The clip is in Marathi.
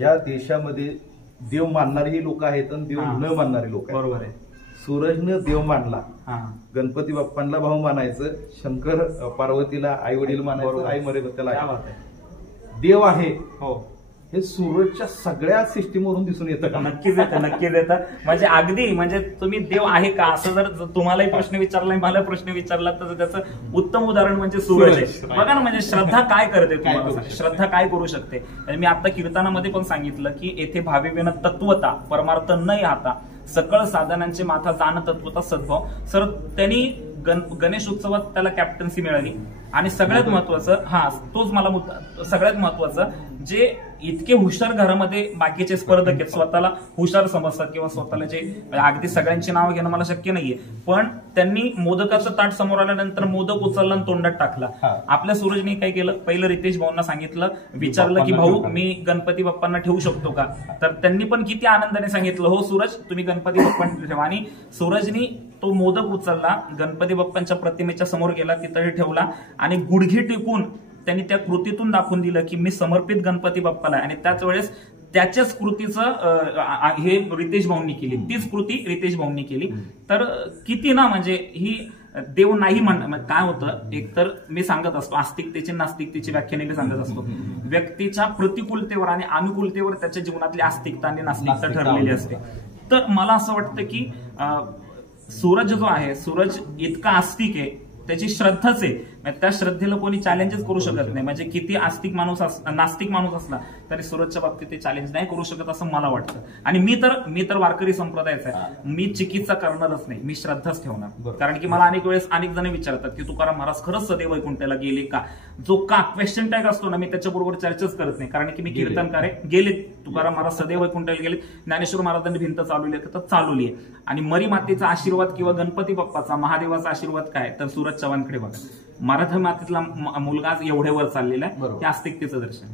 या देशामध्ये देव मानणारेही लोक आहेत आणि देव न मानणारे लोक आहेत. बरोबर आहे. सूरजनं देव मानला, गणपती बाप्पांना भाऊ मानायचं, शंकर पार्वतीला आई वडील मानायचं, आई मरे त्याला देव आहे. हो, हे सूरजच्या सगळ्या सिस्टीमवरून दिसून येतं का? नक्कीच येतं, नक्कीच येतं. म्हणजे अगदी म्हणजे तुम्ही देव आहे का असं जर तुम्हालाही प्रश्न विचारला, मला प्रश्न विचारला, तर त्याचं उत्तम उदाहरण म्हणजे सूरज आहे. बघा ना, म्हणजे श्रद्धा काय करते तुम्हाला, श्रद्धा काय करू शकते. मी आता कीर्तनामध्ये पण सांगितलं की येथे भाविवेन तत्वता परमार्थ न हाता सकळ साधनांचे माथा जाण तत्वता सद्भाव. सर त्यांनी गणेश उत्सवात त्याला कॅप्टन्सी मिळाली. आणि सगळ्यात महत्वाचं तोच मला सगळ्यात महत्वाचं, जे इतके हुशार घरामध्ये बाकीचे स्पर्धक आहेत, स्वतःला हुशार समजतात किंवा स्वतःला जे अगदी सगळ्यांची नावं घेणं मला शक्य नाहीये, पण त्यांनी मोदकाचं ताट समोर आल्यानंतर मोदक उचलला आणि तोंडात टाकला. आपल्या सूरजने काय केलं, पहिलं रितेश भाऊंना सांगितलं, विचारलं की भाऊ मी गणपती बाप्पांना ठेवू शकतो का, तर त्यांनी पण किती आनंदाने सांगितलं हो सूरज तुम्ही गणपती बाप्पांना ठेवा. आणि सूरजनी तो मोदक उचलला, गणपती बाप्पांच्या प्रतिमेच्या समोर गेला, तिथं ठेवला आणि गुडघे टेकून त्यांनी त्या कृतीतून दाखवून दिलं की मी समर्पित गणपती बाप्पाला. आणि त्याच वेळेस त्याच्याच कृतीचं हे रितेश भाऊंनी केली, तीच कृती रितेश भाऊंनी केली. तर किती ना म्हणजे ही देव नाही काय होतं, एकतर मी सांगत असतो आस्तिकतेची नास्तिकतेची व्याख्या नेहमी सांगत असतो. व्यक्तीच्या प्रतिकूलतेवर आणि अनुकूलतेवर त्याच्या जीवनातली आस्तिकता आणि नास्तिकता ठरलेली असते. तर मला असं वाटतं की सूरज जो आहे, सूरज इतका आस्तिक आहे, त्याची श्रद्धाच आहे. त्या श्रद्धेला कोणी चॅलेंजच करू शकत नाही. म्हणजे किती नास्तिक माणूस असला तरी सूरजच्या बाबतीत ते चॅलेंज नाही करू शकत असं मला वाटतं. आणि मी तर वारकरी संप्रदायाचा आहे, मी चिकित्सा करणारच नाही, मी श्रद्धाच ठेवणार. कारण की मला अनेक वेळेस अनेक जण विचारतात की तुकाराम महाराज खरंच सदैव वैकुंठाला गेले का, जो का क्वेश्चन टॅग असतो ना, मी त्याच्याबरोबर चर्चाच करत नाही. कारण की मी कीर्तनकार आहे, गेले तुकाराम महाराज सदैव वैकुंठाला गेले, ज्ञानेश्वर महाराजांनी भिंत चालवली तर चालवली आहे. आणि मरी मातेचा आशीर्वाद किंवा गणपती बाप्पाचा महादेवाचा आशीर्वाद काय, तर सूरज चव्हाणकडे बघा, मराठा मातेतला मुलगा एवढ्यावर चाललेला आहे, ते आस्तिकतेचं दर्शन.